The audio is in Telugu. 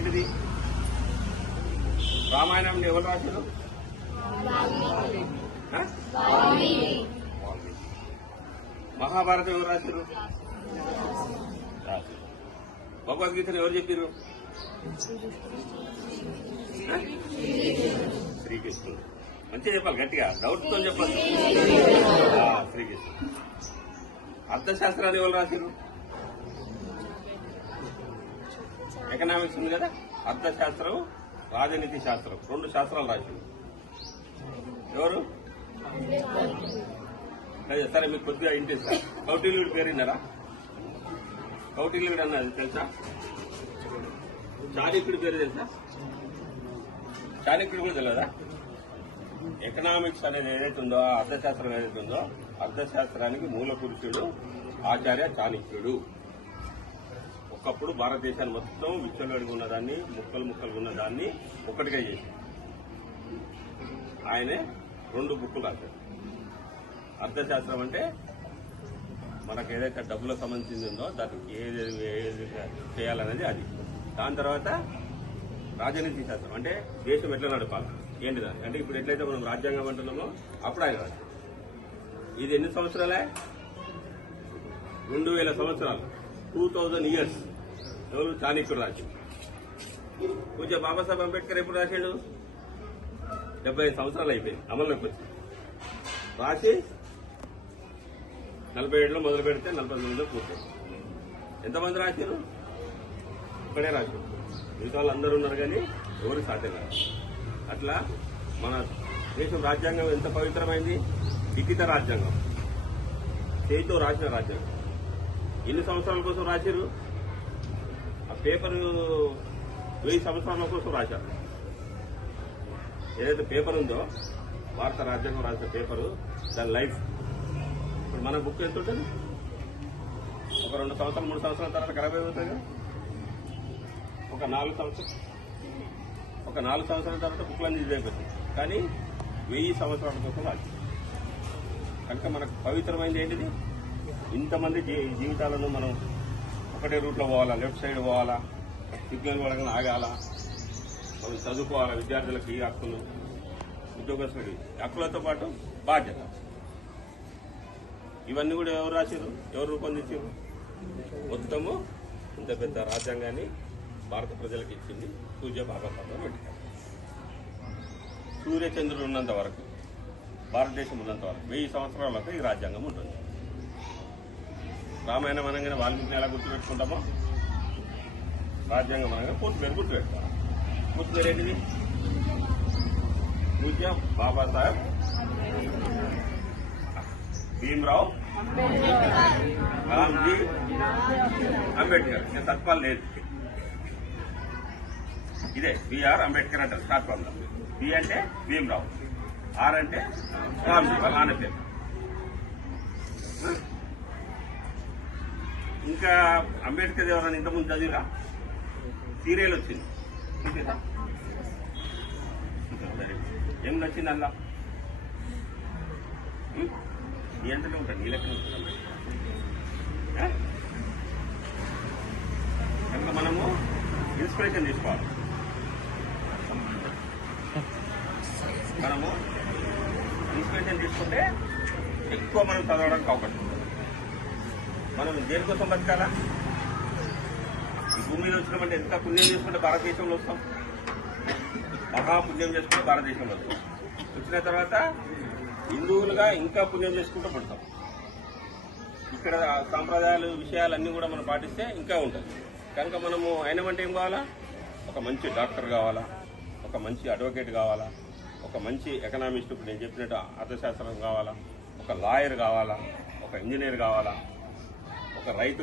ఏంటిది? రామాయణం ఎవరు రాశారు? మహాభారతం ఎవరు రాశారు? భగవద్గీతను ఎవరు చెప్పారు? శ్రీకృష్ణుడు. మంచిగా చెప్పాలి, గట్టిగా డౌట్తో చెప్పాలి. శ్రీకృష్ణుడు. అర్థశాస్త్రాన్ని ఎవరు రాశారు? ఎకనామిక్స్ ఉంది కదా, అర్థశాస్త్రం, రాజనీతి శాస్త్రం, 2 శాస్త్రాలు రాశారు. ఎవరు? సరే, మీకు కొద్దిగా ఇంట్రెస్ట్. కౌటిల్యుడి పేరు విన్నారా? కౌటిల్యుడు అన్నది తెలుసా? చాణక్యుడి పేరు తెలుసా? చాణక్యుడు కూడా తెలియదా? ఎకనామిక్స్ అనేది ఏదైతే ఉందో, అర్థశాస్త్రం ఏదైతే ఉందో, అర్థశాస్త్రానికి మూల పురుషుడు ఆచార్య చాణక్యుడు. ఒకప్పుడు భారతదేశాన్ని మొత్తం విచ్చలవిడిగా ఉన్నదాన్ని, ముక్కలుగా ఉన్నదాన్ని ఒక్కటిగా చేసి ఆయనే 2 బుక్కులు రాశారు. అర్థశాస్త్రం అంటే మనకు ఏదైతే డబ్బులకు సంబంధించింది ఉందో దానికి ఏది చేయాలనేది అది. దాని తర్వాత రాజనీతి శాస్త్రం అంటే దేశం ఎట్లా నడపాలి ఏంటిది అంటే ఇప్పుడు ఎట్లయితే మనం రాజ్యాంగం అంటున్నామో అప్పుడు ఆయన రాశారు. ఇది ఎన్ని సంవత్సరాలే? 2000 సంవత్సరాలు, 2000 years. ఎవరు? చాణక్యుడు రాశాడు. పూజ బాబాసాహెబ్ అంబేద్కర్ ఎప్పుడు రాశాడు? 75 సంవత్సరాలు అయిపోయింది అమల్లోకి వచ్చి. రాసి 47లో మొదలు పెడితే 49లో పూర్తయింది. ఎంతమంది రాశారు? ఒక్కడే రాశారు. మిగతా వాళ్ళు అందరూ ఉన్నారు కానీ ఎవరు సాధ్యం కాదు. అట్లా మన దేశం రాజ్యాంగం ఎంత పవిత్రమైంది? లిఖిత రాజ్యాంగం, చేతితో రాసిన రాజ్యాంగం. ఎన్ని సంవత్సరాల కోసం రాశారు? ఆ పేపర్ 1000 సంవత్సరాల కోసం రాశారు. ఏదైతే పేపర్ ఉందో భారత రాజ్యాంగం రాసిన పేపరు, దాని లైఫ్. ఇప్పుడు మన బుక్ ఎంత ఉంటుంది? ఒక 2 సంవత్సరాలు 3 సంవత్సరాల తర్వాత ఖరాబ్ అయిపోతుంది కదా. ఒక 4 సంవత్సరాల తర్వాత బుక్లన్నీ ఇది అయిపోతుంది. కానీ 1000 సంవత్సరాల కోసం రాశారు. కనుక మనకు పవిత్రమైనది ఏంటిది? ఇంతమంది జీవితాలను మనం ఒకటే రూట్లో పోవాలా, లెఫ్ట్ సైడ్ పోవాలా, సిగ్నల్ పడకుండా ఆగాల, మనం చదువుకోవాలా, విద్యార్థులకు ఈ హక్కులు, ఉద్యోగస్తుడి హక్కులతో పాటు బాధ్యత. ఇవన్నీ కూడా ఎవరు రాశారు? ఎవరు రూపొందించారు? మొత్తము ఇంత పెద్ద రాజ్యాంగాన్ని భారత ప్రజలకు ఇచ్చింది పూజ్య బాబాసాహెబ్ అంబేద్కర్. సూర్యచంద్రుడు ఉన్నంత వరకు, భారతదేశం ఉన్నంత వరకు 1000 సంవత్సరాల వరకు ఈ రాజ్యాంగం ఉంటుంది. రామాయణం అనగానే వాల్మీకిని ఎలా గుర్తుపెట్టుకుంటామో రాజ్యాంగం అనగానే పూర్తి పేరు గుర్తుపెట్టుకోవాలి. పూర్తి పేరు ఏంటిది? పూజ్య బాబాసాహెబ్ భీమ్రావ్ రామ్జీ అంబేద్కర్. ఇంకా సత్పాలు లేదు. ఇదే బిఆర్ అంబేద్కర్ అంటారు షార్ట్ ఫామ్ లో. బి అంటే భీమ్రావ్, ఆర్ అంటే రామ్జీ వాళ్ళ నాన్న పేరు. ఇంకా అంబేద్కర్ ఎవరైనా ఇంతకుముందు చదివిరా? సీరియల్ వచ్చింది చూసేదా? ఏం నచ్చింది అలా? ఎంతలో ఉంటాడు? ఈ లెక్క ఉంటుంది. కనుక మనము ఇన్స్పిరేషన్ తీసుకోవాలి. మనము ఇన్స్పిరేషన్ తీసుకుంటే ఎక్కువ మనం చదవడానికి అవకాశం ఉంటుంది. మనం దేనికోసం బతకాలా? ఈ భూమి మీద వచ్చినామంటే ఎంత పుణ్యం చేసుకుంటే భారతదేశంలో వస్తాం. మహాపుణ్యం చేసుకుంటే భారతదేశంలో వస్తాం. వచ్చిన తర్వాత హిందువులుగా ఇంకా పుణ్యం చేసుకుంటూ పడతాం. ఇక్కడ సాంప్రదాయాలు విషయాలన్నీ కూడా మనం పాటిస్తే ఇంకా ఉంటుంది. కనుక మనము అయినమంటే ఏం కావాలా? ఒక మంచి డాక్టర్ కావాలా, ఒక మంచి అడ్వకేట్ కావాలా, ఒక మంచి ఎకనామిస్ట్, ఇప్పుడు నేను చెప్పినట్టు అర్థశాస్త్రం కావాలా, ఒక లాయర్ కావాలా, ఒక ఇంజనీర్ కావాలా, ఒక రైతు